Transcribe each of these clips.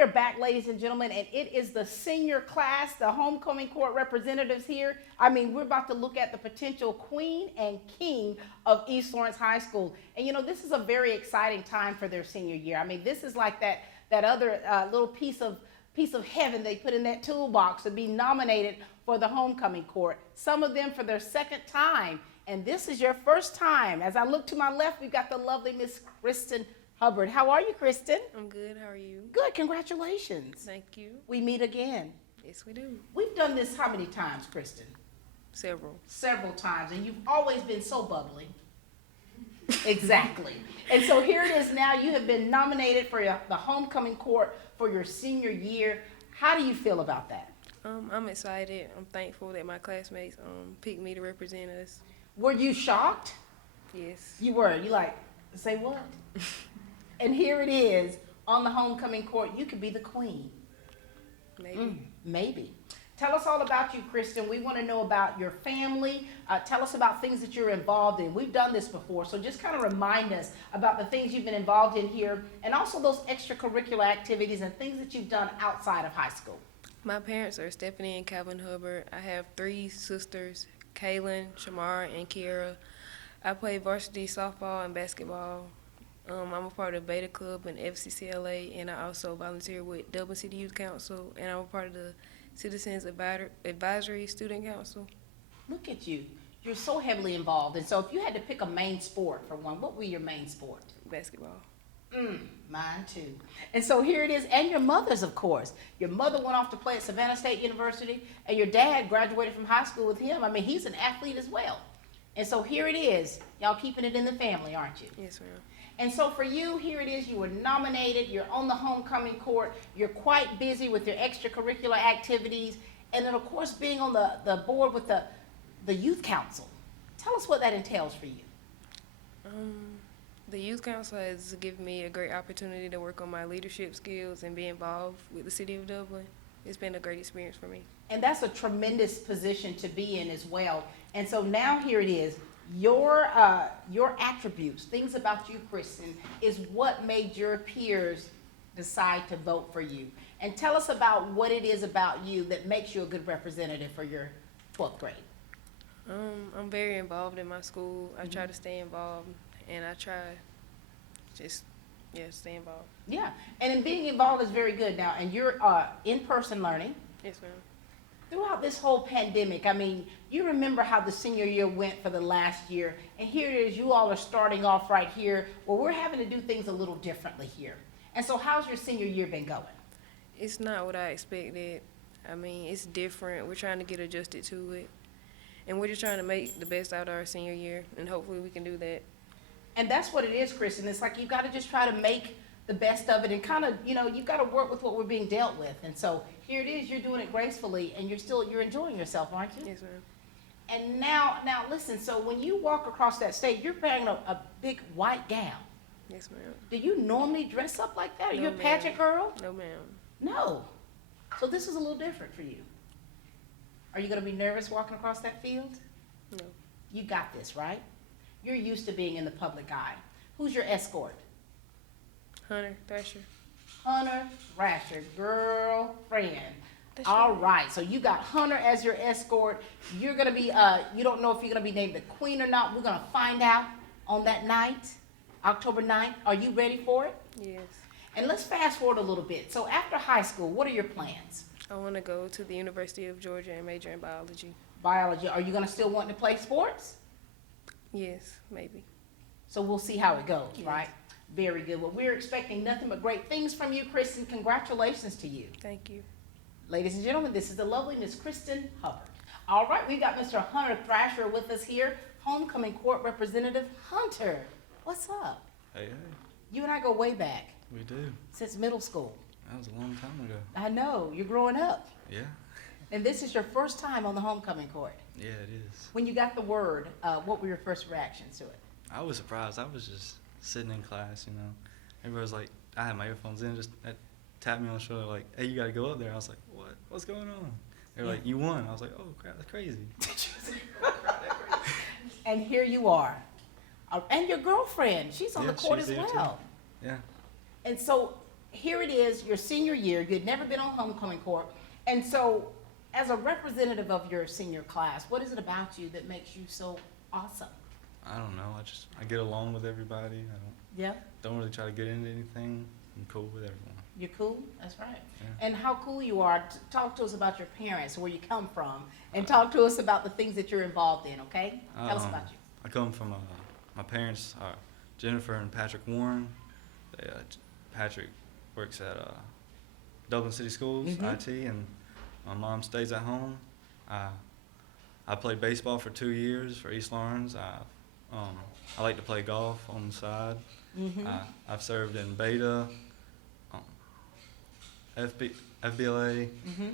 we are back, ladies and gentlemen, and it is the senior class, the homecoming court representatives here. I mean, we're about to look at the potential queen and king of East Lawrence High School. And you know, this is a very exciting time for their senior year. I mean, this is like that other little piece of heaven they put in that toolbox to be nominated for the homecoming court. Some of them for their second time, and this is your first time. As I look to my left, we've got the lovely Miss Kristen Hubbard. How are you, Kristen? I'm good. How are you? Good. Congratulations. Thank you. We meet again. Yes, we do. We've done this how many times, Kristen? Several. Several times, and you've always been so bubbly. Exactly. And so here it is now. You have been nominated for the homecoming court for your senior year. How do you feel about that? I'm excited. I'm thankful that my classmates picked me to represent us. Were you shocked? Yes. You were. You like, say what? And here it is on the homecoming court. You could be the queen. Maybe. Maybe. Tell us all about you, Kristen. We want to know about your family. Tell us about things that you're involved in. We've done this before, so just kind of remind us about the things you've been involved in here and also those extracurricular activities and things that you've done outside of high school. My parents are Stephanie and Calvin Hubbard. I have 3 sisters, Kaylin, Shamara, and Kiara. I play varsity softball and basketball. I'm a part of Beta Club and FCCLA, and I also volunteer with Dublin City Youth Council, and I'm a part of the Citizens Advisory Student Council. Look at you. You're so heavily involved. And so if you had to pick a main sport for one, what would be your main sport? Basketball. Mine too. And so here it is, and your mother's, of course. Your mother went off to play at Savannah State University, and your dad graduated from high school with him. I mean, he's an athlete as well. And so here it is. Y'all keeping it in the family, aren't you? Yes, ma'am. And so for you, here it is, you were nominated, you're on the homecoming court, you're quite busy with your extracurricular activities, and then of course being on the board with the youth council. Tell us what that entails for you. The youth council has given me a great opportunity to work on my leadership skills and be involved with the city of Dublin. It's been a great experience for me. And that's a tremendous position to be in as well. And so now here it is. Your attributes, things about you, Kristen, is what made your peers decide to vote for you. And tell us about what it is about you that makes you a good representative for your 12th grade. I'm very involved in my school. I try to stay involved, and I try just, stay involved. Yeah, and in being involved is very good now. And you're in-person learning. Yes, ma'am. Throughout this whole pandemic, I mean, you remember how the senior year went for the last year, and here it is, you all are starting off right here, where we're having to do things a little differently here. And so how's your senior year been going? It's not what I expected. I mean, it's different. We're trying to get adjusted to it, and we're just trying to make the best out of our senior year, and hopefully we can do that. And that's what it is, Kristen. It's like you've got to just try to make the best of it and kind of, you know, you've got to work with what we're being dealt with. And so here it is, you're doing it gracefully, and you're enjoying yourself, aren't you? Yes, ma'am. And now listen, so when you walk across that stage, you're wearing a big white gown. Yes, ma'am. Do you normally dress up like that? Are No, you a pageant girl? No, ma'am. No. So this is a little different for you. Are you going to be nervous walking across that field? No. You got this, right? You're used to being in the public eye. Who's your escort? Hunter Thrasher. Hunter Thrasher, girlfriend. That's All right. right, so you got Hunter as your escort. You're gonna be, you don't know if you're gonna be named the queen or not. We're gonna find out on that night, October 9th. Are you ready for it? Yes. And let's fast forward a little bit. So after high school, what are your plans? I want to go to the University of Georgia and major in biology. Biology. Are you gonna still want to play sports? Yes, maybe. So we'll see how it goes, Yes. right? Very good. Well, we're expecting nothing but great things from you, Kristen. Congratulations to you. Thank you. Ladies and gentlemen, this is the lovely Miss Kristen Hubbard. All right, we've got Mr. Hunter Thrasher with us here, homecoming court representative. Hunter, what's up? Hey, hey, You and I go way back, we do. since middle school. That was a long time ago. I know, you're growing up. Yeah, And this is your first time on the homecoming court. yeah, it is. When you got the word, what were your first reactions to it? I was surprised. I was just sitting in class, you know. Everybody was like, I had my earphones in, just tapped me on the shoulder, like, hey, you got to go up there. I was like, what? What's going on? They were like, you won. I was like, oh, crap, that's crazy. And here you are. And your girlfriend, she's on Yeah, the court she's as there too. well. Yeah. And so here it is, your senior year, you had never been on homecoming court, and so as a representative of your senior class, what is it about you that makes you so awesome? I don't know. I get along with everybody. Yeah, Don't really try to get into anything. I'm cool with everyone. you're cool, that's right. Yeah. And how cool you are. Talk to us about your parents, where you come from, and talk to us about the things that you're involved in, okay? Tell us about you. I come from, my parents are Jennifer and Patrick Warren. Patrick works at Dublin City Schools, Mhm. IT, and my mom stays at home. I played baseball for 2 years for East Lawrence. I like to play golf on the side. Mm-hmm. I've served in Beta, FBLA, Mm-hmm.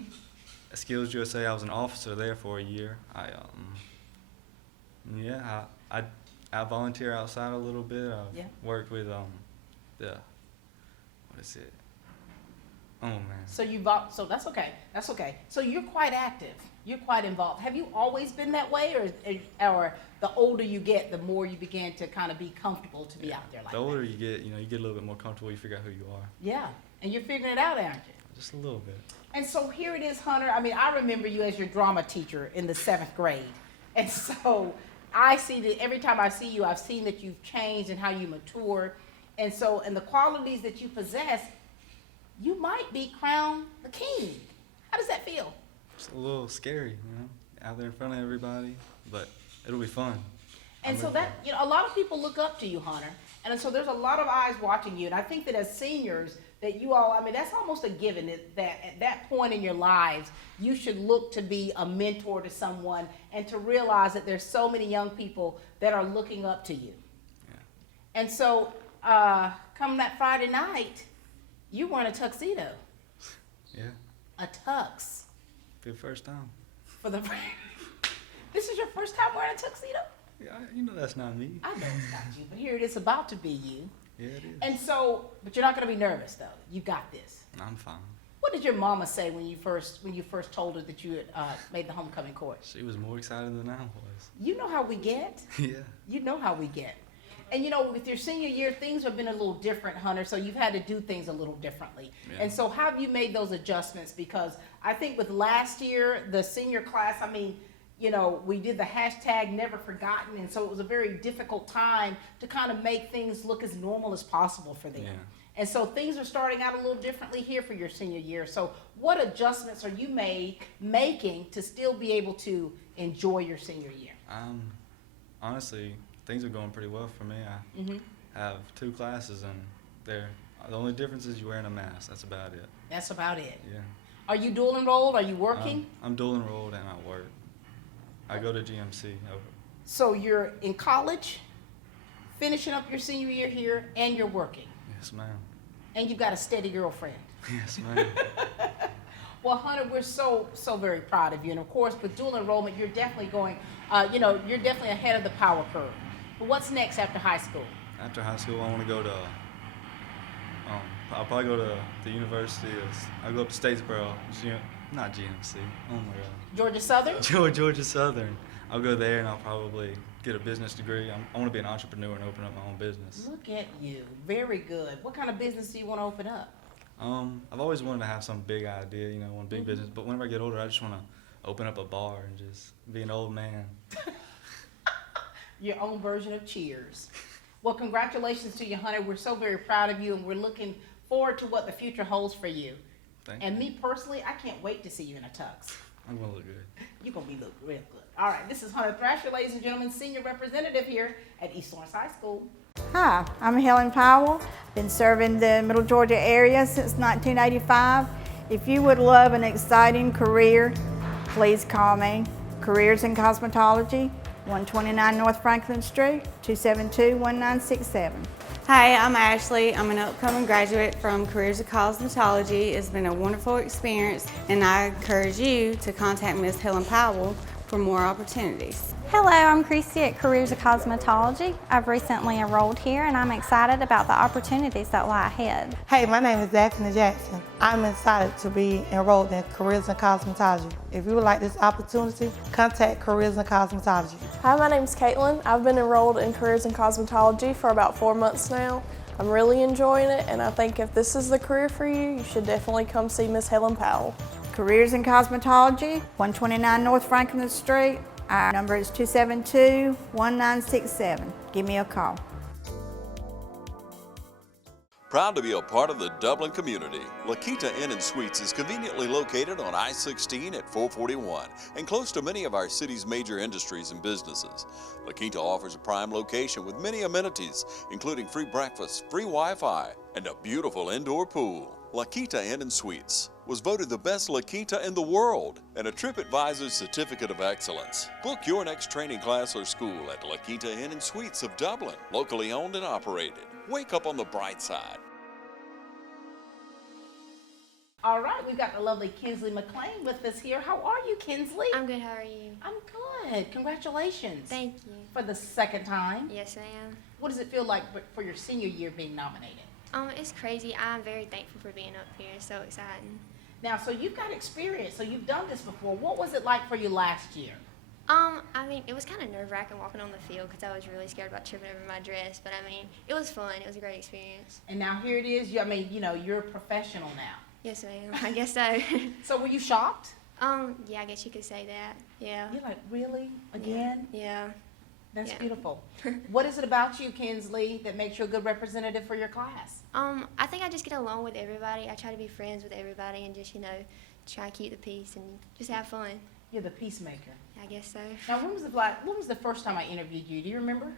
Skills USA. I was an officer there for a year. I volunteer outside a little bit. I've Yeah. worked with what is it? Oh man. So that's okay. That's okay. So you're quite active. You're quite involved. Have you always been that way, or the older you get, the more you begin to kind of be comfortable to be out there like The older that? you get, you get a little bit more comfortable. You figure out who you are. Yeah, and you're figuring it out, aren't you? Just a little bit. And so here it is, Hunter. I mean, I remember you as your drama teacher in the 7th grade. And so I see that every time I see you, I've seen that you've changed and how you mature. And so, and the qualities that you possess, you might be crowned the king. How does that feel? It's a little scary, out there in front of everybody, but it'll be fun. And I'm so ready that, a lot of people look up to you, Hunter. And so there's a lot of eyes watching you. And I think that as seniors, that you all, I mean, that's almost a given that at that point in your lives, you should look to be a mentor to someone and to realize that there's so many young people that are looking up to you. Yeah. And so, come that Friday night, you wearing a tuxedo, Yeah, a tux for the first time. for the, this is your first time wearing a tuxedo? Yeah, that's not me. I know it's not you, but here it is about to be you. Yeah, it is. And so, but you're not going to be nervous though. You got this. I'm fine. What did your mama say when you first told her that you had made the homecoming court? She was more excited than I was. You know how we get. Yeah. You know how we get. And with your senior year, things have been a little different, Hunter. So you've had to do things a little differently. Yeah. And so how have you made those adjustments? Because I think with last year, the senior class, I mean, we did the hashtag never forgotten. And so it was a very difficult time to kind of make things look as normal as possible for them. Yeah. And so things are starting out a little differently here for your senior year. So what adjustments are you making to still be able to enjoy your senior year? Honestly, things are going pretty well for me. I Mm-hmm. have 2 classes, and the only difference is you're wearing a mask. That's about it. That's about it. Yeah. Are you dual enrolled? Are you working? I'm dual enrolled and I work. I go to GMC. So you're in college, finishing up your senior year here, and you're working. Yes, ma'am. And you've got a steady girlfriend. Yes, ma'am. Well, Hunter, we're so very proud of you. And of course, with dual enrollment, you're definitely going, you're definitely ahead of the power curve. But what's next after high school? After high school, I want to go to, I'll probably go to the University I'll go up to Statesboro, not GMC, oh my God. Georgia Southern? Georgia Southern. I'll go there and I'll probably get a business degree. I want to be an entrepreneur and open up my own business. Look at you. Very good. What kind of business do you want to open up? I've always wanted to have some big idea, one big Mhm. business. But whenever I get older, I just want to open up a bar and just be an old man. Your own version of Cheers. Well, congratulations to you, Hunter. We're so very proud of you, and we're looking forward to what the future holds for you. Thank And you. me personally, I can't wait to see you in a tux. I'm going to look good. You're going to be looking real good. All right, this is Hunter Thrasher, ladies and gentlemen, senior representative here at East Lawrence High School. Hi, I'm Helen Powell. Been serving the Middle Georgia area since 1985. If you would love an exciting career, please call me. Careers in Cosmetology, 129 North Franklin Street, 272-1967. Hi, I'm Ashley. I'm an upcoming graduate from Careers of Cosmetology. It's been a wonderful experience, and I encourage you to contact Ms. Helen Powell for more opportunities. Hello, I'm Christy at Careers of Cosmetology. I've recently enrolled here and I'm excited about the opportunities that lie ahead. Hey, my name is Daphne Jackson. I'm excited to be enrolled in Careers in Cosmetology. If you would like this opportunity, contact Careers in Cosmetology. Hi, my name is Caitlin. I've been enrolled in Careers in Cosmetology for about 4 months now. I'm really enjoying it, and I think if this is the career for you, you should definitely come see Miss Helen Powell. Careers in Cosmetology, 129 North Franklin Street. Our number is 272-1967. Give me a call. Proud to be a part of the Dublin community, La Quinta Inn & Suites is conveniently located on I-16 at 441 and close to many of our city's major industries and businesses. La Quinta offers a prime location with many amenities, including free breakfast, free Wi-Fi, and a beautiful indoor pool. La Quinta Inn & Suites was voted the best La Quinta in the world and a TripAdvisor's Certificate of Excellence. Book your next training class or school at La Quinta Inn & Suites of Dublin, locally owned and operated. Wake up on the bright side. All right, we've got the lovely Kinsley McLean with us here. How are you, Kinsley? I'm good. How are you? I'm good. Congratulations. Thank you. For the second time. Yes, I am. What does it feel like for your senior year being nominated? It's crazy. I'm very thankful for being up here. It's so exciting. Now, so you've got experience, so you've done this before. What was it like for you last year? I mean, it was kind of nerve-wracking walking on the field because I was really scared about tripping over my dress. But I mean, it was fun. It was a great experience. And now here it is. I mean, you know, you're a professional now. Yes, ma'am. I guess so. So were you shocked? Yeah, I guess you could say that. Yeah. You're like, really? Again? Yeah. That's Yeah. beautiful. What is it about you, Kinsley, that makes you a good representative for your class? I think I just get along with everybody. I try to be friends with everybody and just, try to keep the peace and just have fun. You're the peacemaker. I guess so. Now, when was the first time I interviewed you? Do you remember?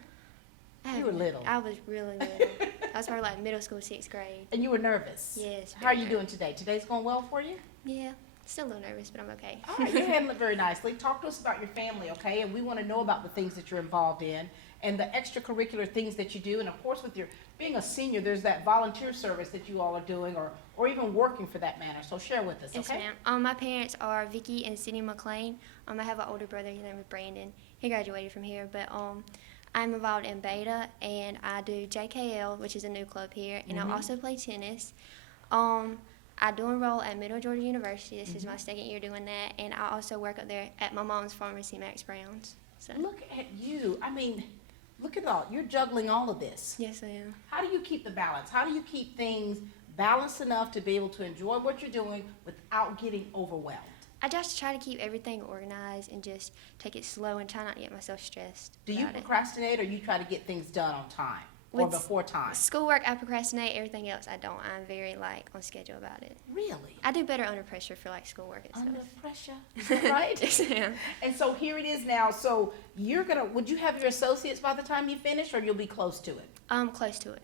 You were little. I was really little. I was probably like middle school, 6th grade. And you were nervous? Yes. How are you doing today? Today's going well for you? Yeah. Still a little nervous, but I'm okay. All right, you're handling it very nicely. Talk to us about your family, okay? And we want to know about the things that you're involved in and the extracurricular things that you do. And of course, with your being a senior, there's that volunteer service that you all are doing or even working for that matter. So share with us, Yes, okay? ma'am. My parents are Vicky and Sydney McLean. I have an older brother, his name is Brandon. He graduated from here, but I'm involved in Beta, and I do JKL, which is a new club here, and I also play tennis. I do enroll at Middle Georgia University. This is my second year doing that, and I also work up there at my mom's pharmacy, Max Brown's. So. Look at you. I mean, look at all. You're juggling all of this. Yes, I am. How do you keep the balance? How do you keep things balanced enough to be able to enjoy what you're doing without getting overwhelmed? I just try to keep everything organized and just take it slow and try not to get myself stressed. Do you procrastinate or you try to get things done on time or before time? Schoolwork, I procrastinate. Everything else, I don't. I'm very on schedule about it. Really? I do better under pressure for schoolwork and Under stuff. pressure, is that right? Yes, ma'am. And so here it is now. So would you have your associates by the time you finish or you'll be close to it? Close to it.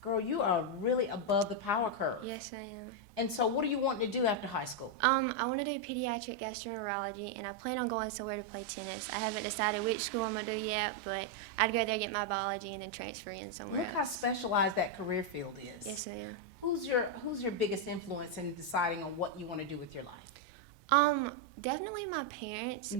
Girl, you are really above the power curve. Yes, I am. And so what are you wanting to do after high school? I want to do pediatric gastroenterology, and I plan on going somewhere to play tennis. I haven't decided which school I'm going to do yet, but I'd go there, get my biology, and then transfer in somewhere Look how else. specialized that career field is. Yes, I am. Who's your biggest influence in deciding on what you want to do with your life? Definitely my parents.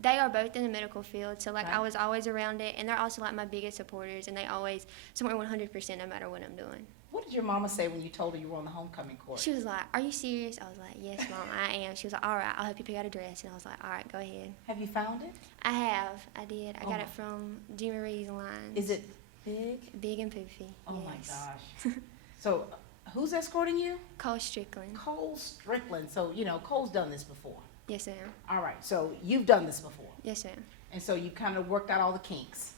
They are both in the medical field, so Right. I was always around it, and they're also my biggest supporters, and they always support 100% no matter what I'm doing. What did your mama say when you told her you were on the homecoming court? She was like, "Are you serious?" I was like, "Yes, Mom, I am." She was like, "All right, I'll help you pick out a dress," and I was like, "All right, go ahead." Have you found it? I have. I did. I got Oh. it from Jean Marie's lines. Is it big? Big and poofy? Oh Yes. my gosh. So who's escorting you? Cole Strickland. Cole Strickland. So, Cole's done this before. Yes, ma'am. All right, so you've done this before. Yes, ma'am. And so you kind of worked out all the kinks.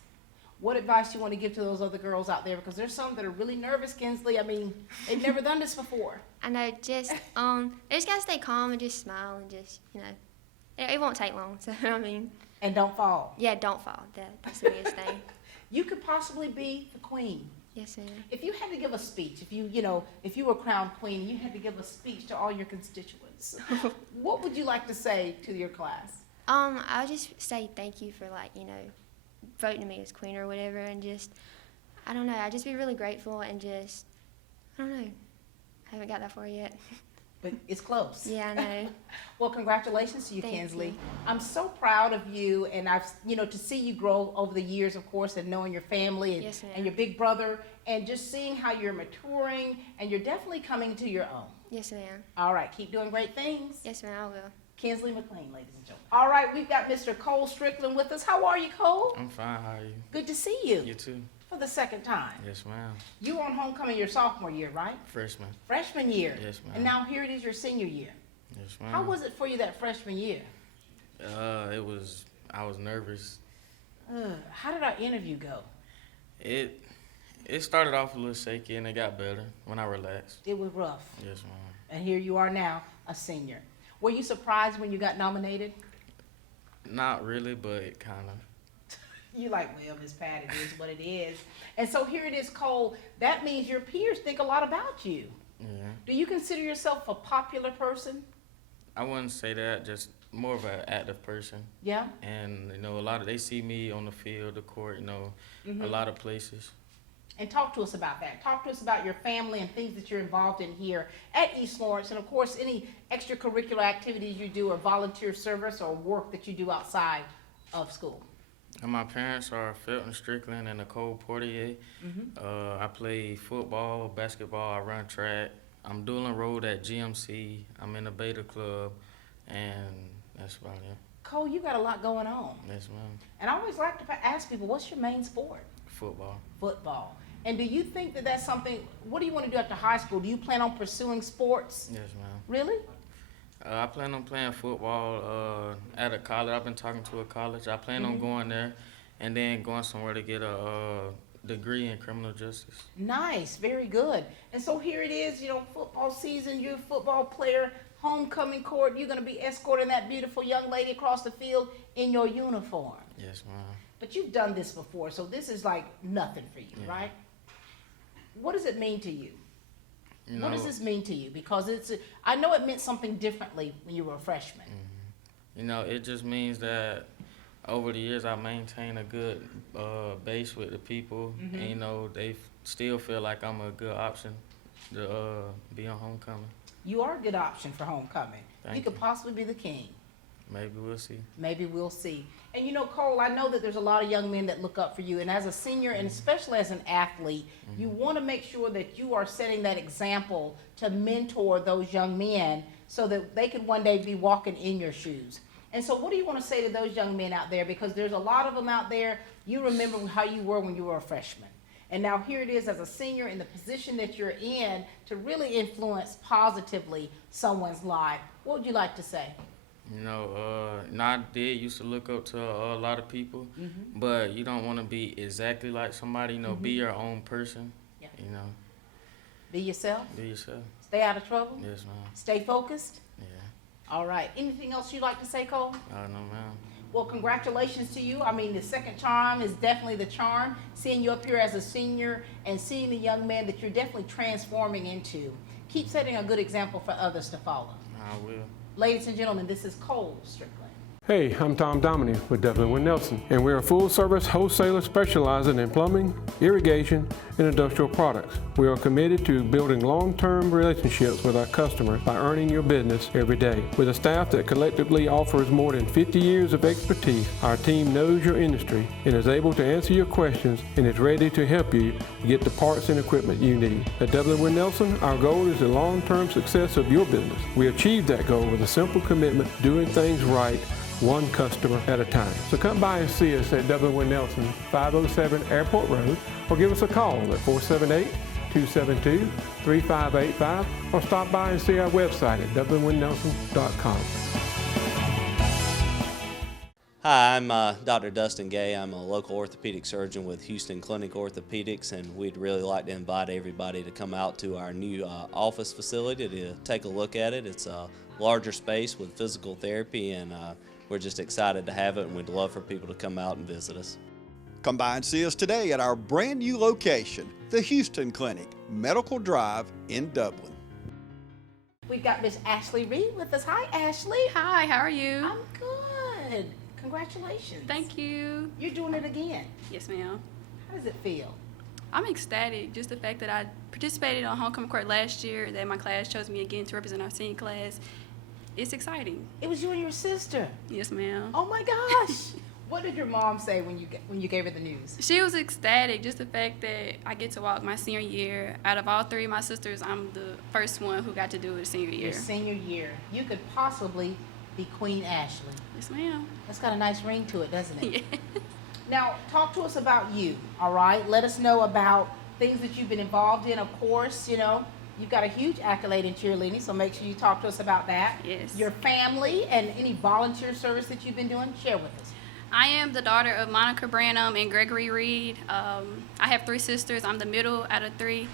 What advice do you want to give to those other girls out there? Because there's some that are really nervous, Kinsley. I mean, they've never done this before. I know. Just they just gotta stay calm and just smile and just it won't take long. So I mean. And don't fall. Yeah, don't fall. That's the biggest thing. You could possibly be the queen. Yes, ma'am. If you had to give a speech, if you were crowned queen and you had to give a speech to all your constituents, what would you like to say to your class? I'll just say thank you for voting me as queen or whatever, and just I don't know. I'd just be really grateful and just I don't know. I haven't got that far yet. But it's close. Yeah, I know. Well, congratulations to you, Thank Kinsley. you. I'm so proud of you, and to see you grow over the years, of course, and knowing your family Yes, ma'am. and your big brother, and just seeing how you're maturing, and you're definitely coming to your own. Yes, ma'am. All right, keep doing great things. Yes, ma'am. I will. Kinsley McLean, ladies and gentlemen. All right, we've got Mr. Cole Strickland with us. How are you, Cole? I'm fine. How are you? Good to see you. You too. For the second time. Yes, ma'am. You were on homecoming your sophomore year, right? Freshman. Freshman year. Yes, ma'am. And now here it is your senior year. Yes, ma'am. How was it for you that freshman year? I was nervous. How did our interview go? It started off a little shaky and it got better when I relaxed. It was rough. Yes, ma'am. And here you are now, a senior. Were you surprised when you got nominated? Not really, but kind of. You like, well, Miss Pat, it is what it is. And so here it is, Cole. That means your peers think a lot about you. Yeah. Do you consider yourself a popular person? I wouldn't say that, just more of an active person. Yeah? And, they see me on the field, the court, Mm-hmm. a lot of places. And talk to us about that. Talk to us about your family and things that you're involved in here at East Lawrence, and of course, any extracurricular activities you do or volunteer service or work that you do outside of school. And my parents are Cole Strickland and Nicole Portier. Mm-hmm. I play football, basketball, I run track. I'm dual enrolled at GMC. I'm in the Beta Club, and that's about it. Cole, you got a lot going on. Yes, ma'am. And I always like to ask people, what's your main sport? Football. Football. And do you think that that's something, what do you want to do after high school? Do you plan on pursuing sports? Yes, ma'am. Really? I plan on playing football at a college. I've been talking to a college. I plan on going there and then going somewhere to get a degree in criminal justice. Nice, very good. And so here it is, football season, you're a football player, homecoming court, you're going to be escorting that beautiful young lady across the field in your uniform. Yes, ma'am. But you've done this before, so this is like nothing for you, right? What does it mean to you? What does this mean to you? Because I know it meant something differently when you were a freshman. It just means that over the years I maintain a good base with the people, and they still feel like I'm a good option to be on homecoming. You are a good option for homecoming. Thank you could you. possibly be the king. Maybe we'll see. Maybe we'll see. And Cole, I know that there's a lot of young men that look up for you, and as a senior, and especially as an athlete, you want to make sure that you are setting that example to mentor those young men so that they could one day be walking in your shoes. And so what do you want to say to those young men out there? Because there's a lot of them out there, you remember how you were when you were a freshman. And now here it is as a senior in the position that you're in to really influence positively someone's life. What would you like to say? I did used to look up to a lot of people, but you don't want to be exactly like somebody, be your own person, Yeah. Be yourself. Be yourself. Stay out of trouble. Yes, ma'am. Stay focused. Yeah. All right. Anything else you'd like to say, Cole? No, ma'am. Well, congratulations to you. I mean, the second charm is definitely the charm. Seeing you up here as a senior and seeing the young man that you're definitely transforming into. Keep setting a good example for others to follow. I will. Ladies and gentlemen, this is Cole Strickland. Hey, I'm Tom Dominy with Dublin Wind Nelson, and we're a full-service wholesaler specializing in plumbing, irrigation, and industrial products. We are committed to building long-term relationships with our customers by earning your business every day. With a staff that collectively offers more than 50 years of expertise, our team knows your industry and is able to answer your questions and is ready to help you get the parts and equipment you need. At Dublin Wind Nelson, our goal is the long-term success of your business. We achieve that goal with a simple commitment to doing things right, one customer at a time. So come by and see us at Dublin Wind Nelson, 507 Airport Road, or give us a call at 478-272-3585, or stop by and see our website at dublinwindnelson.com. Hi, I'm Dr. Dustin Gay. I'm a local orthopedic surgeon with Houston Clinic Orthopedics, and we'd really like to invite everybody to come out to our new office facility to take a look at it. It's a larger space with physical therapy, and we're just excited to have it, and we'd love for people to come out and visit us. Come by and see us today at our brand new location, the Houston Clinic, Medical Drive in Dublin. We've got Miss Ashley Reed with us. Hi, Ashley. Hi, how are you? I'm good. Congratulations. Thank you. You're doing it again. Yes, ma'am. How does it feel? I'm ecstatic. Just the fact that I participated on homecoming court last year, that my class chose me again to represent our senior class. It's exciting. It was you and your sister. Yes, ma'am. Oh my gosh. What did your mom say when you gave her the news? She was ecstatic. Just the fact that I get to walk my senior year. Out of all three of my sisters, I'm the first one who got to do it senior year. Your senior year. You could possibly be Queen Ashley. Yes, ma'am. That's got a nice ring to it, doesn't it? Yeah. Now, talk to us about you, all right? Let us know about things that you've been involved in. Of course, you know, you've got a huge accolade in cheerleading, so make sure you talk to us about that. Yes. Your family and any volunteer service that you've been doing, share with us. I am the daughter of Monica Branham and Gregory Reed. I have 3 sisters. I'm the middle out of 3.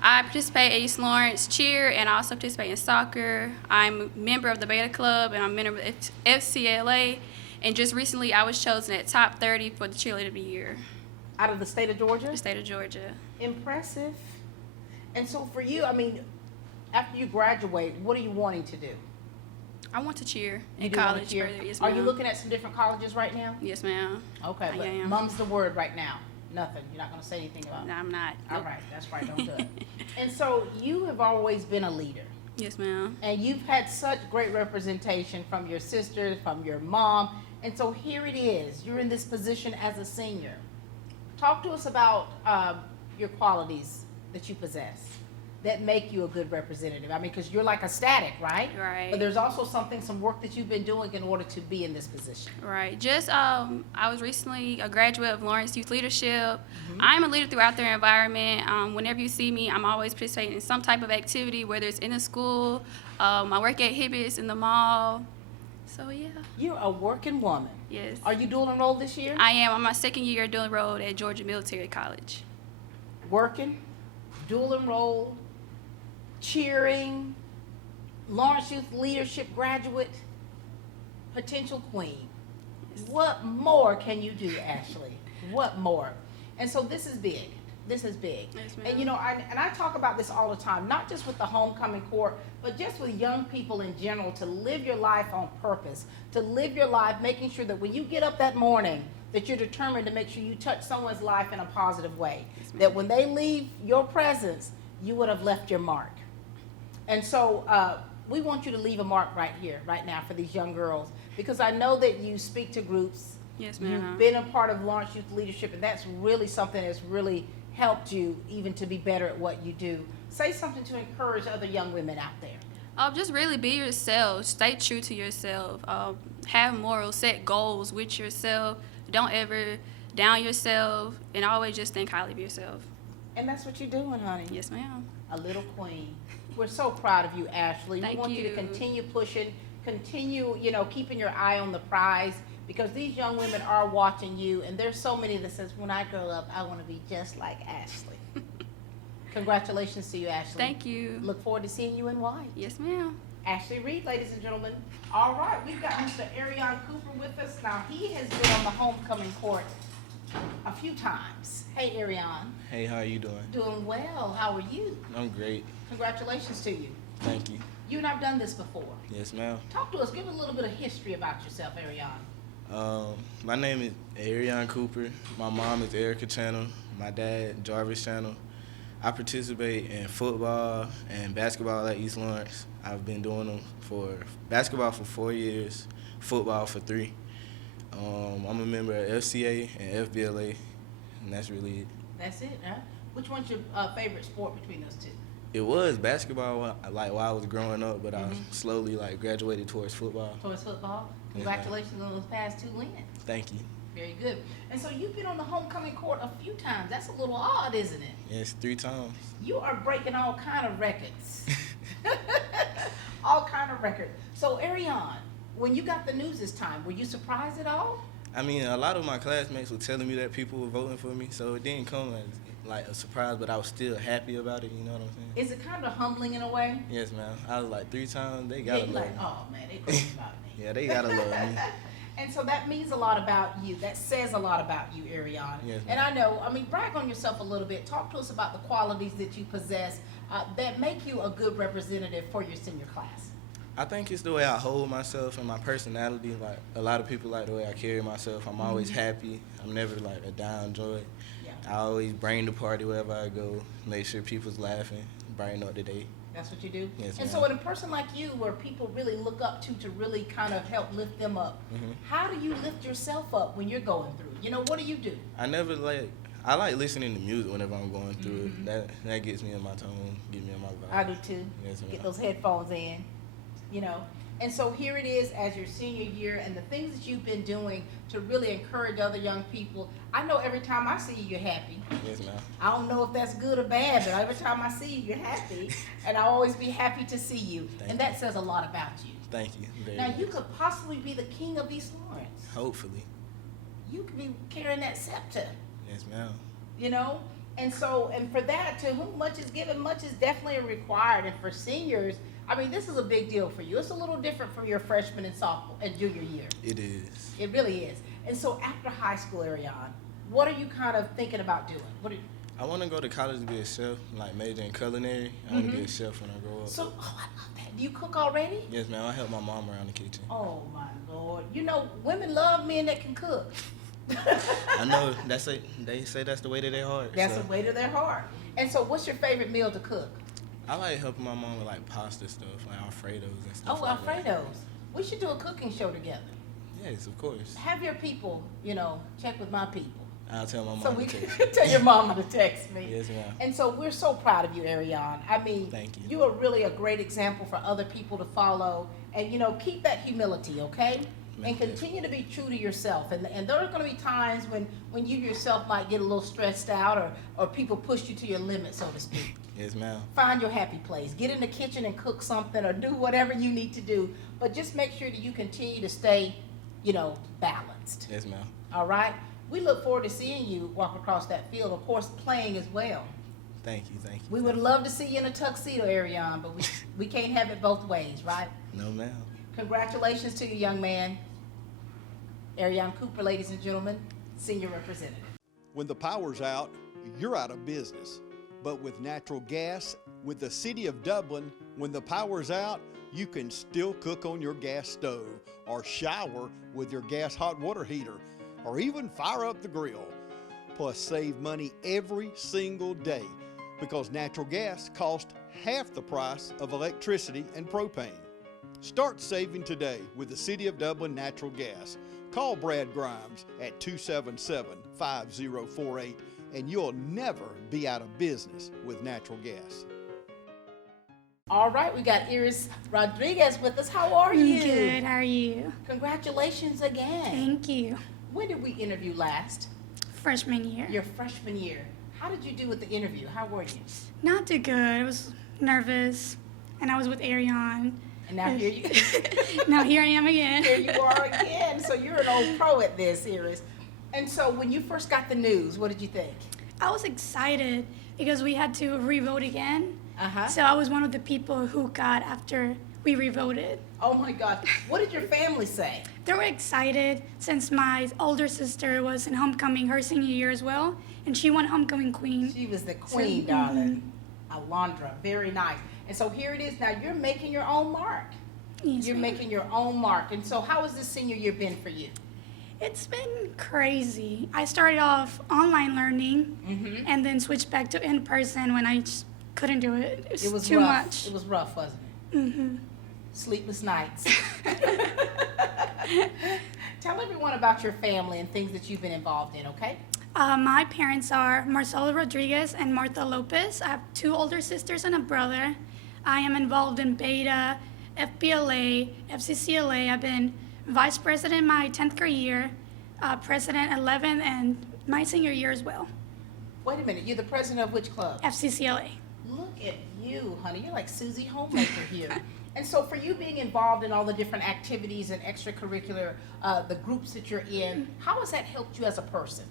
I participate in East Lawrence cheer, and I also participate in soccer. I'm a member of the Beta Club, and I'm a member of FCLA. And just recently, I was chosen at top 30 for the cheerleader of the year. Out of the state of Georgia? The state of Georgia. Impressive. And so for you, I mean, after you graduate, what are you wanting to do? I want to cheer You in do wanna college. cheer? Further. Yes, Are you ma'am. looking at some different colleges right now? Yes, ma'am. Okay, I but am. mum's the word right now. Nothing. You're not going to say anything about it. No, I'm not. All Nope. right, that's right. Don't do it. And so you have always been a leader. Yes, ma'am. And you've had such great representation from your sisters, from your mom. And so here it is. You're in this position as a senior. Talk to us about your qualities that you possess that make you a good representative. I mean, because you're like a static, right? Right. But there's also some work that you've been doing in order to be in this position. Right. Just I was recently a graduate of Lawrence Youth Leadership. I'm a leader throughout their environment. Whenever you see me, I'm always participating in some type of activity, whether it's in the school, I work at Hibbett's in the mall. So yeah. You're a working woman. Yes. Are you dual enrolled this year? I am. I'm my second year dual enrolled at Georgia Military College. Working, dual enrolled, cheering, Lawrence Youth Leadership graduate, potential queen. What more can you do, Ashley? What more? And so this is big. This is big. Yes, ma'am. And you know, I talk about this all the time, not just with the homecoming court, but just with young people in general, to live your life on purpose, to live your life making sure that when you get up that morning, that you're determined to make sure you touch someone's life in a positive way. That when they leave your presence, you would have left your mark. And so we want you to leave a mark right here, right now, for these young girls, because I know that you speak to groups. Yes, ma'am. You've been a part of Lawrence Youth Leadership, and that's really something that's really helped you even to be better at what you do. Say something to encourage other young women out there. Just really be yourself. Stay true to yourself. Have morals. Set goals with yourself. Don't ever down yourself, and always just think highly of yourself. And that's what you're doing, honey. Yes, ma'am. A little queen. We're so proud of you, Ashley. Thank we want you to you. continue pushing, continue, you know, keeping your eye on the prize, because these young women are watching you, and there's so many that says, when I grow up, I want to be just like Ashley. Congratulations to you, Ashley. Thank you. Look forward to seeing you in white. Yes, ma'am. Ashley Reed, ladies and gentlemen. All right, we've got Mr. Ariane Cooper with us. Now, he has been on the homecoming court a few times. Hey, Ariane. Hey, how are you doing? Doing well. How are you? I'm great. Congratulations to you. Thank you. You and I've done this before. Yes, ma'am. Talk to us. Give a little bit of history about yourself, Ariane. My name is Ariane Cooper. My mom is Erica Channel. My dad, Jarvis Channel. I participate in football and basketball at East Lawrence. I've been doing them for basketball for 4 years, football for 3. I'm a member of FCA and FBLA, and that's really it. That's it, huh? Which one's your favorite sport between those two? It was basketball, like while I was growing up, but I slowly graduated towards football. Towards football? Yes, ma'am. Congratulations on those past 2 wins. Thank you. Very good. And so you've been on the homecoming court a few times. That's a little odd, isn't it? Yes, 3 times. You are breaking all kind of records. All kind of records. So Ariane, when you got the news this time, were you surprised at all? I mean, a lot of my classmates were telling me that people were voting for me, so it didn't come as like a surprise, but I was still happy about it, you know what I'm saying? Is it kind of humbling in a way? Yes, ma'am. I was like 3 times, they gotta Yeah, you're love like, me. oh man, they crazy about me. Yeah, they gotta love me. And so that means a lot about you. That says a lot about you, Ariane. Yes, and ma'am. I know, I mean, brag on yourself a little bit. Talk to us about the qualities that you possess that make you a good representative for your senior class. I think it's the way I hold myself and my personality. Like, a lot of people like the way I carry myself. I'm always happy. I'm never like a down joy. Yeah. I always bring the party wherever I go, make sure people's laughing, brighten up the day. That's what you do? Yes, and ma'am. so in a person like you, where people really look up to really kind of help lift them up, how do you lift yourself up when you're going through? You know, what do you do? I like listening to music whenever I'm going through it. That gets me in my tone, get me in my vibe. I do too. Yes, ma'am. Get those headphones in, you know. And so here it is as your senior year and the things that you've been doing to really encourage other young people. I know every time I see you, you're happy. Yes, ma'am. I don't know if that's good or bad, but every time I see you, you're happy. And I'll always be happy to see you. And that says a lot about you. Thank you. Very Now, much. you could possibly be the king of East Lawrence. Hopefully. You could be carrying that scepter, Yes, ma'am. you know? And so, and for that, to whom much is given, much is definitely required. And for seniors, I mean, this is a big deal for you. It's a little different from your freshman and sophomore and junior year. It is. It really is. And so after high school, Ariane, what are you kind of thinking about doing? What are you, I want to go to college to be a chef, like major in culinary. I want to be a chef when I grow up. so, oh, I love that. Do you cook already? Yes, ma'am. I help my mom around the kitchen. Oh, my Lord. You know, women love men that can cook. I know they say that's the way to their heart. That's so. the way to their heart. And so what's your favorite meal to cook? I like helping my mom with like pasta stuff, like Alfredos and stuff. Oh, like that. Alfredo's. We should do a cooking show together. Yes, of course. Have your people, you know, check with my people. I'll tell my mom So to we text can tell your mama to text me. Yes, ma'am. And so we're so proud of you, Ariane. I mean, Thank you. You are really a great example for other people to follow. And, you know, keep that humility, okay? And continue to be true to yourself. And there are going to be times when you yourself might get a little stressed out or people push you to your limit, so to speak. Yes, ma'am. Find your happy place. Get in the kitchen and cook something or do whatever you need to do. But just make sure that you continue to stay, you know, balanced. Yes, ma'am. All right? We look forward to seeing you walk across that field, of course, playing as well. Thank you, thank you. We would love to see you in a tuxedo, Ariane, but we can't have it both ways, right? No, ma'am. Congratulations to you, young man. Ariane Cooper, ladies and gentlemen, senior representative. When the power's out, you're out of business. But with natural gas, with the City of Dublin, when the power's out, you can still cook on your gas stove or shower with your gas hot water heater or even fire up the grill. Plus save money every single day because natural gas costs half the price of electricity and propane. Start saving today with the City of Dublin Natural Gas. Call Brad Grimes at 277-5048 and you'll never be out of business with natural gas. All right, we got Iris Rodriguez with us. How are you? Good, how are you? Congratulations again. Thank you. When did we interview last? Freshman year. Your freshman year. How did you do with the interview? How were you? Not too good. I was nervous, and I was with Ariane. And now here you Now here I am again. Here you are again. So you're an old pro at this, Iris. And so when you first got the news, what did you think? I was excited because we had to re-vote again. Uh-huh. So I was one of the people who got after we re-voted. Oh my God. What did your family say? They were excited since my older sister was in homecoming her senior year as well, and she won homecoming queen. She was the queen, darling. Alondra, very nice. And so here it is. Now you're making your own mark. Yes, you're making your own mark. And so how has this senior year been for you? It's been crazy. I started off online learning and then switched back to in-person when I just couldn't do it. It was too rough. much. It was rough, wasn't it? Sleepless nights. Tell everyone about your family and things that you've been involved in, okay? My parents are Marcelo Rodriguez and Martha Lopez. I have 2 older sisters and a brother. I am involved in Beta, FBLA, FCCLA. I've been vice president my 10th grade year, president 11th, and my senior year as well. Wait a minute, you're the president of which club? FCCLA. Look at you, honey. You're like Susie Homemaker here. And so for you being involved in all the different activities and extracurricular, the groups that you're in, how has that helped you as a person?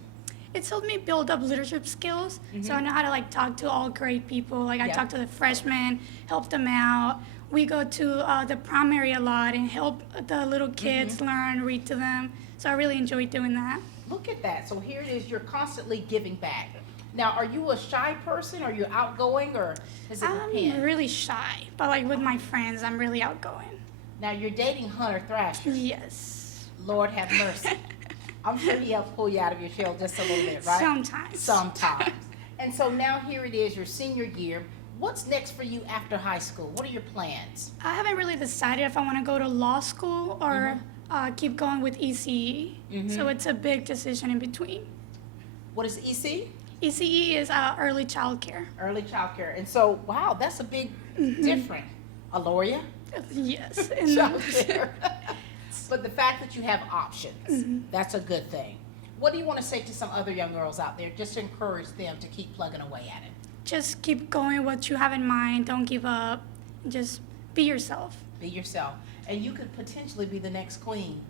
It's helped me build up leadership skills, so I know how to talk to all grade people. I talk to the freshmen, help them out. We go to the primary a lot and help the little kids learn, read to them. So I really enjoy doing that. Look at that. So here it is. You're constantly giving back. Now, are you a shy person? Are you outgoing, or does it depend? I'm really shy, but with my friends, I'm really outgoing. Now, you're dating Hunter Thrasher. Yes. Lord have mercy. I'm sure he helped pull you out of your shell just a little bit, right? Sometimes. Sometimes. And so now here it is, your senior year. What's next for you after high school? What are your plans? I haven't really decided if I want to go to law school or keep going with ECE. So it's a big decision in between. What is EC? ECE is early child care. Early child care. And so, wow, that's a big difference. A lawyer? Yes. Childcare. But the fact that you have options, that's a good thing. What do you want to say to some other young girls out there, just to encourage them to keep plugging away at it? Just keep going what you have in mind. Don't give up. Just be yourself. Be yourself. And you could potentially be the next queen.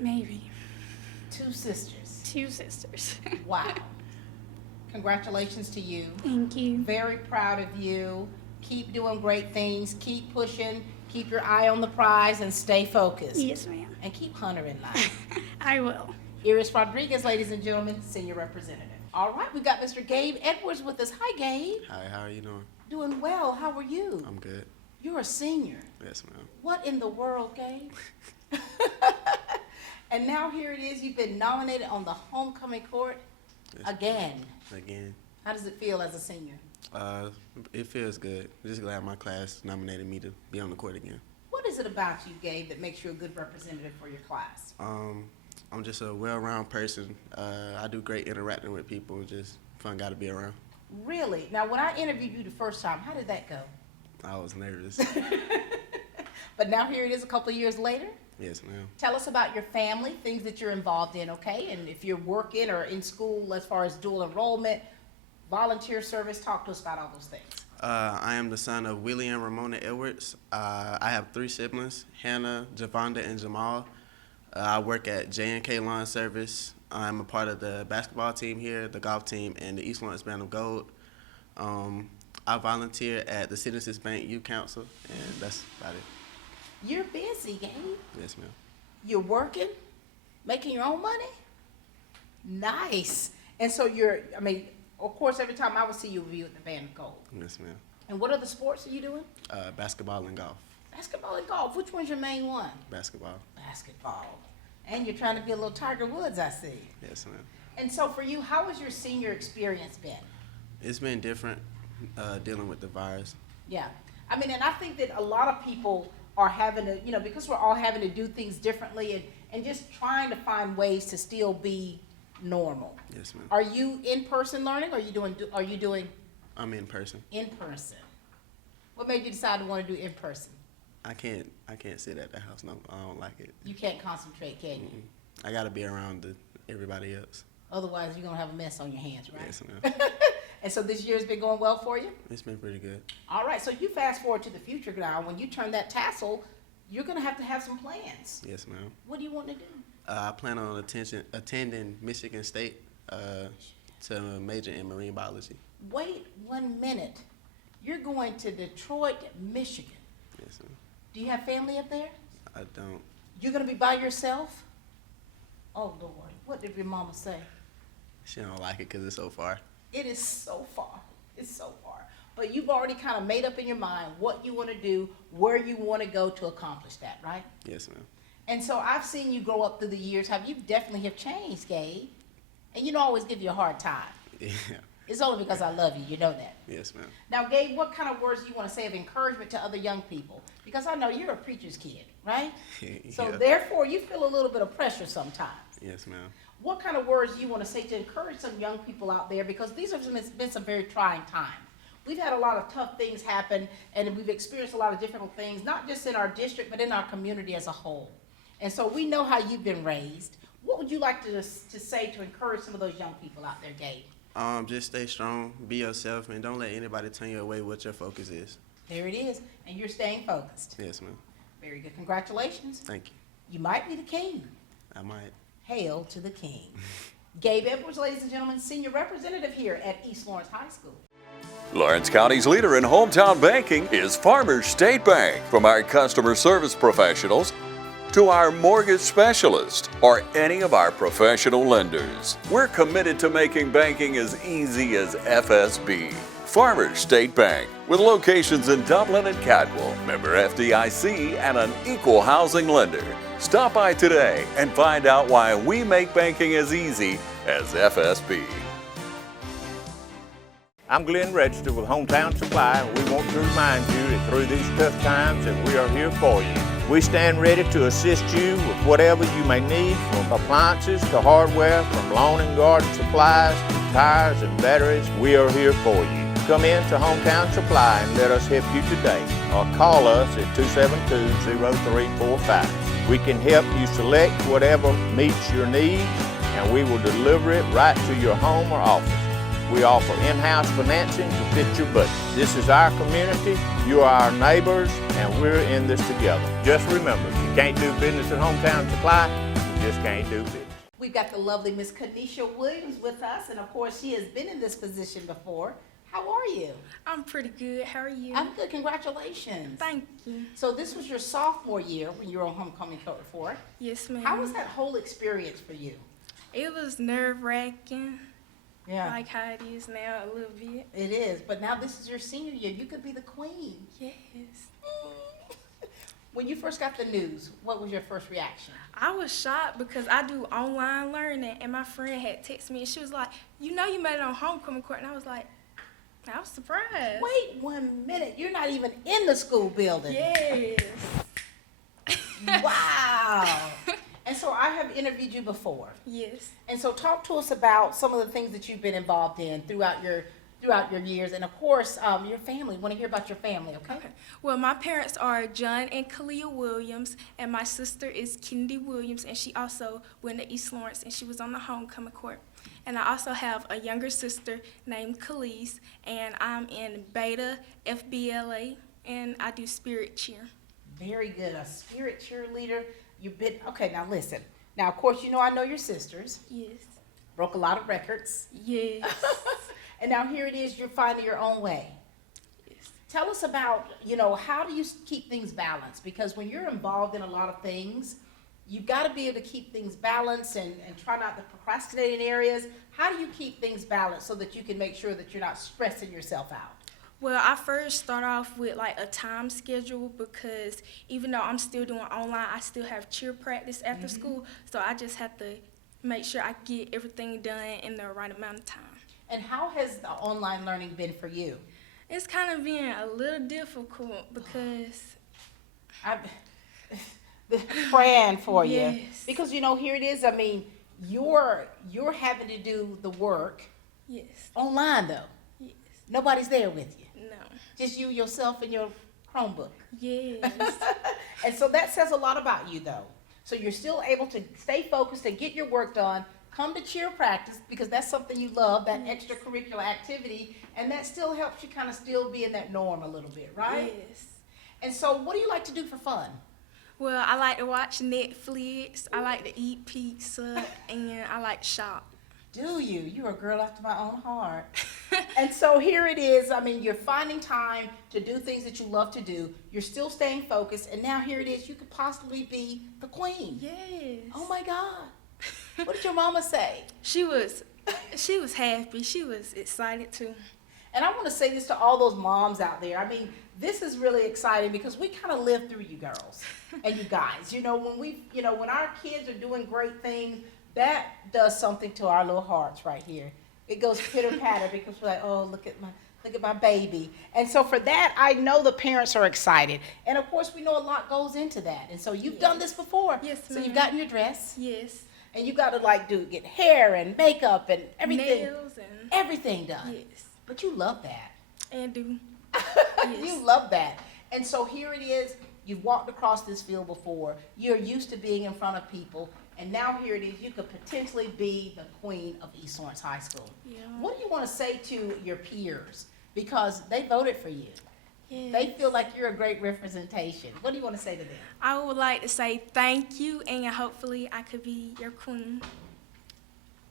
Maybe. 2 sisters. 2 sisters. Wow. Congratulations to you. Thank you. Very proud of you. Keep doing great things. Keep pushing. Keep your eye on the prize and stay focused. Yes, ma'am. And keep Hunter in line. I will. Iris Rodriguez, ladies and gentlemen, Senior Representative. All right, we got Mr. Gabe Edwards with us. Hi, Gabe. Hi, how are you doing? Doing well. How are you? I'm good. You're a senior. Yes, ma'am. What in the world, Gabe? And now here it is. You've been nominated on the homecoming court again. Again. How does it feel as a senior? It feels good. Just glad my class nominated me to be on the court again. What is it about you, Gabe, that makes you a good representative for your class? I'm just a well-rounded person. I do great interacting with people. Just fun guy to be around. Really? Now, when I interviewed you the first time, how did that go? I was nervous. But now here it is a couple of years later. Yes, ma'am. Tell us about your family, things that you're involved in, okay? And if you're working or in school as far as dual enrollment, volunteer service, talk to us about all those things. I am the son of Willie and Ramona Edwards. I have 3 siblings, Hannah, Javonda, and Jamal. I work at J&K Lawn Service. I'm a part of the basketball team here, the golf team, and the East Lawrence Band of Gold. I volunteer at the Citizens Bank Youth Council, and that's about it. You're busy, Gabe. Yes, ma'am. You're working, making your own money? Nice. And so of course, every time I would see you, would be with the Band of Gold. Yes, ma'am. And what other sports are you doing? Basketball and golf. Basketball and golf. Which one's your main one? Basketball. Basketball. And you're trying to be a little Tiger Woods, I see. Yes, ma'am. And so for you, how has your senior experience been? It's been different dealing with the virus. Yeah. And I think that a lot of people are having to, because we're all having to do things differently and just trying to find ways to still be normal. Yes, ma'am. Are you in-person learning or are you doing? I'm in person. In person. What made you decide to want to do in person? I can't sit at the house. No, I don't like it. You can't concentrate, can you? I got to be around everybody else. Otherwise, you're going to have a mess on your hands, right? Yes, ma'am. And so this year's been going well for you? It's been pretty good. All right, so you fast forward to the future now. When you turn that tassel, you're going to have some plans. Yes, ma'am. What do you want to do? I plan on attending Michigan State to major in marine biology. Wait 1 minute. You're going to Detroit, Michigan. Yes, ma'am. Do you have family up there? I don't. You're going to be by yourself? Oh, Lord. What did your mama say? She don't like it because it's so far. It is so far. It's so far. But you've already kind of made up in your mind what you want to do, where you want to go to accomplish that, right? Yes, ma'am. And so I've seen you grow up through the years. You definitely have changed, Gabe. And you don't always give you a hard time. Yeah. It's only because I love you. You know that. Yes, ma'am. Now, Gabe, what kind of words do you want to say of encouragement to other young people? Because I know you're a preacher's kid, right? So therefore, you feel a little bit of pressure sometimes. Yes, ma'am. What kind of words do you want to say to encourage some young people out there? Because these have been some very trying times. We've had a lot of tough things happen, and we've experienced a lot of difficult things, not just in our district, but in our community as a whole. And so we know how you've been raised. What would you like to say to encourage some of those young people out there, Gabe? Just stay strong, be yourself, and don't let anybody turn you away what your focus is. There it is, and you're staying focused. Yes, ma'am. Very good. Congratulations. Thank you. You might be the king. I might. Hail to the king. Gabe Edwards, ladies and gentlemen, senior representative here at East Lawrence High School. Lawrence County's leader in hometown banking is Farmers State Bank. From our customer service professionals to our mortgage specialist or any of our professional lenders, we're committed to making banking as easy as FSB. Farmers State Bank, with locations in Dublin and Cadwell, member FDIC, and an equal housing lender. Stop by today and find out why we make banking as easy as FSB. I'm Glenn Register with Hometown Supply, and we want to remind you that through these tough times that we are here for you. We stand ready to assist you with whatever you may need, from appliances to hardware, from lawn and garden supplies to tires and batteries. We are here for you. Come in to Hometown Supply and let us help you today, or call us at 272-0345. We can help you select whatever meets your needs, and we will deliver it right to your home or office. We offer in-house financing to fit your budget. This is our community, you are our neighbors, and we're in this together. Just remember, if you can't do business at Hometown Supply, you just can't do business. We've got the lovely Miss Kanesha Williams with us, and of course she has been in this position before. How are you? I'm pretty good. How are you? I'm good. Congratulations. Thank you. So this was your sophomore year when you were on homecoming court for. Yes, ma'am. How was that whole experience for you? It was nerve-wracking. Yeah. Like how it is now a little bit. It is, but now this is your senior year. You could be the queen. Yes. When you first got the news, what was your first reaction? I was shocked because I do online learning, and my friend had texted me, and she was like, you know you made it on homecoming court, and I was like, I was surprised. Wait 1 minute. You're not even in the school building. Yes. Wow. And so I have interviewed you before. Yes. And so talk to us about some of the things that you've been involved in throughout your years, and of course, your family. Want to hear about your family, okay? Well, my parents are John and Kalia Williams, and my sister is Kennedy Williams, and she also went to East Lawrence, and she was on the homecoming court. And I also have a younger sister named Khalees, and I'm in Beta FBLA, and I do spirit cheer. Very good. A spirit cheerleader. You've been, okay, now listen. Now, of course, you know I know your sisters. Yes. Broke a lot of records. Yes. And now here it is, you're finding your own way. Yes. Tell us about, how do you keep things balanced? Because when you're involved in a lot of things, you've got to be able to keep things balanced and try not to procrastinate in areas. How do you keep things balanced so that you can make sure that you're not stressing yourself out? Well, I first start off with like a time schedule because even though I'm still doing online, I still have cheer practice after school. So I just have to make sure I get everything done in the right amount of time. And how has the online learning been for you? It's kind of been a little difficult because I'm praying for you. Yes. Because, here it is. I mean, you're having to do the work yes, online, though. yes, Nobody's there with you. no, Just you, yourself, and your Chromebook. yes, And so that says a lot about you, though. So you're still able to stay focused and get your work done, come to cheer practice, because that's something you love, that extracurricular activity, and that still helps you kind of still be in that norm a little bit, right? yes. And so what do you like to do for fun? Well, I like to watch Netflix, I like to eat pizza, and I like to shop. Do you? You're a girl after my own heart. And so here it is. I mean, you're finding time to do things that you love to do. You're still staying focused. And now here it is. You could possibly be the queen. Yes. Oh, my God. What did your mama say? She was happy. She was excited too. And I want to say this to all those moms out there. I mean, this is really exciting because we kind of live through you girls and you guys. When when our kids are doing great things, that does something to our little hearts right here. It goes pitter-patter because we're like, oh, look at my baby. And so for that, I know the parents are excited. And of course, we know a lot goes into that. And so you've done this before. Yes, So ma'am. you've gotten your dress. Yes. And you got to get hair and makeup and everything. Nails and everything done. yes. But you love that. And do. You love that. And so here it is. You've walked across this field before. You're used to being in front of people. And now here it is. You could potentially be the queen of East Lawrence High School. Yeah. What do you want to say to your peers? Because they voted for you. Yes. They feel like you're a great representation. What do you want to say to them? I would like to say thank you, and hopefully I could be your queen.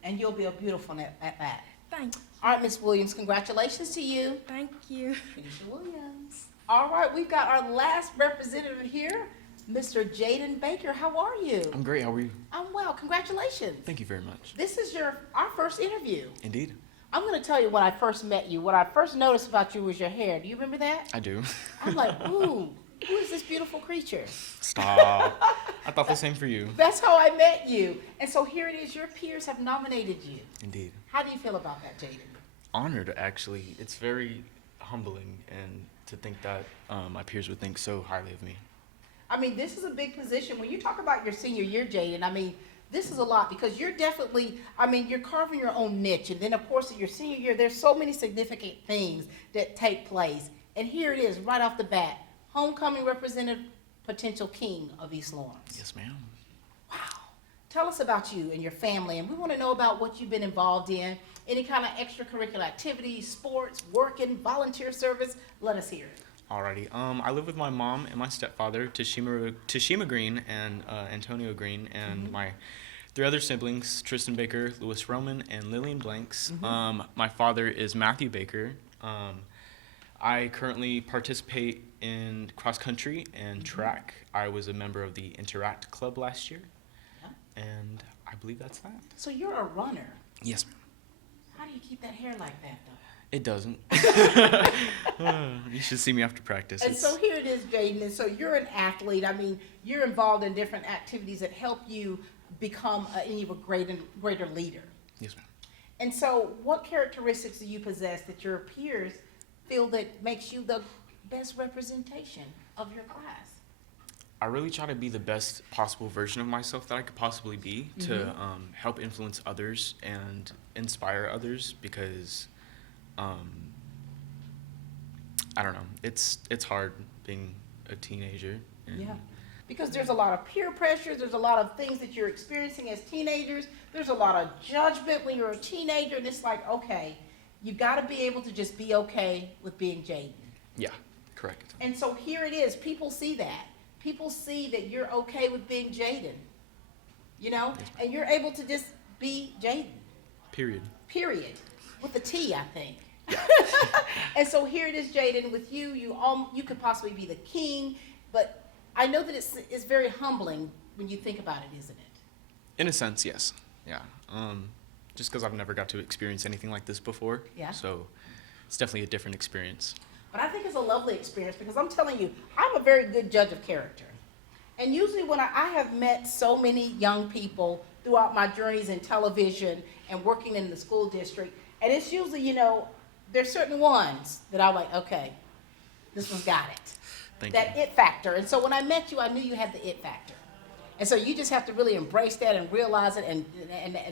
And you'll be a beautiful at that. Thank you. All right, Miss Williams, congratulations to you. Thank you. Kanesha Williams. All right, we've got our last representative here, Mr. Jayden Baker. How are you? I'm great. How are you? I'm well. Congratulations. Thank you very much. This is our first interview. Indeed. I'm going to tell you when I first met you. What I first noticed about you was your hair. Do you remember that? I do. I'm like, ooh, who is this beautiful creature? Stop. I thought the same for you. That's how I met you. And so here it is. Your peers have nominated you. Indeed. How do you feel about that, Jayden? Honored, actually. It's very humbling, and to think that my peers would think so highly of me. I mean, this is a big position. When you talk about your senior year, Jayden, I mean, this is a lot because you're definitely, I mean, you're carving your own niche. And then, of course, in your senior year, there's so many significant things that take place. And here it is, right off the bat, homecoming representative, potential king of East Lawrence. Yes, ma'am. Wow. Tell us about you and your family, and we want to know about what you've been involved in, any kind of extracurricular activities, sports, working, volunteer service. Let us hear it. Alrighty. I live with my mom and my stepfather, Tashima Green and Antonio Green, and my 3 other siblings, Tristan Baker, Lewis Roman, and Lillian Blanks. My father is Matthew Baker. I currently participate in cross country and track. I was a member of the Interact Club last year, and I believe that's that. So you're a runner. Yes, ma'am. How do you keep that hair like that, though? It doesn't. You should see me after practice. And so here it is, Jayden. And so you're an athlete. I mean, you're involved in different activities that help you become an even greater leader. Yes, ma'am. And so what characteristics do you possess that your peers feel that makes you the best representation of your class? I really try to be the best possible version of myself that I could possibly be to help influence others and inspire others because I don't know, it's hard being a teenager. Yeah, because there's a lot of peer pressures, there's a lot of things that you're experiencing as teenagers, there's a lot of judgment when you're a teenager, and it's like, okay, you got to be able to just be okay with being Jayden. Yeah, correct. And so here it is, people see that. People see that you're okay with being Jayden, you know, and you're able to just be Jayden. Period. Period. With a T, I think. And so here it is, Jayden, with you, you could possibly be the king, but I know that it's very humbling when you think about it, isn't it? In a sense, yes. Yeah. Just because I've never got to experience anything like this before. Yeah. So it's definitely a different experience. But I think it's a lovely experience because I'm telling you, I'm a very good judge of character. And usually when I have met so many young people throughout my journeys in television and working in the school district, and it's usually, you know, there's certain ones that I'm like, okay, this one's got it. Thank that you. it factor. And so when I met you, I knew you had the it factor. And so you just have to really embrace that and realize it. And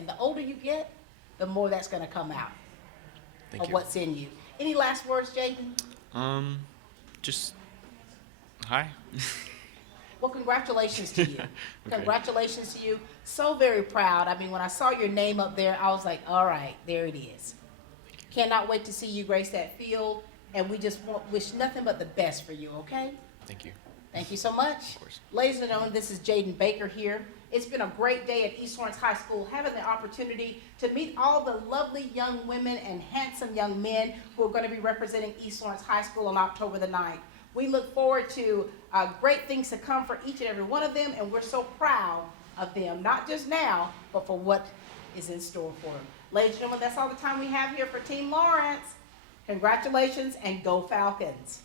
the older you get, the more that's going to come out Thank of you. what's in you. Any last words, Jayden? Just hi. Well, congratulations to you. Okay. Congratulations to you. So very proud. I mean, when I saw your name up there, I was like, all right, there it is. Cannot wait to see you grace that field. And we just wish nothing but the best for you, okay? Thank you. Thank you so much. Of course. Ladies and gentlemen, this is Jayden Baker here. It's been a great day at East Lawrence High School, having the opportunity to meet all the lovely young women and handsome young men who are going to be representing East Lawrence High School on October the 9th. We look forward to great things to come for each and every one of them, and we're so proud of them, not just now, but for what is in store for them. Ladies and gentlemen, that's all the time we have here for Team Lawrence. Congratulations and go Falcons.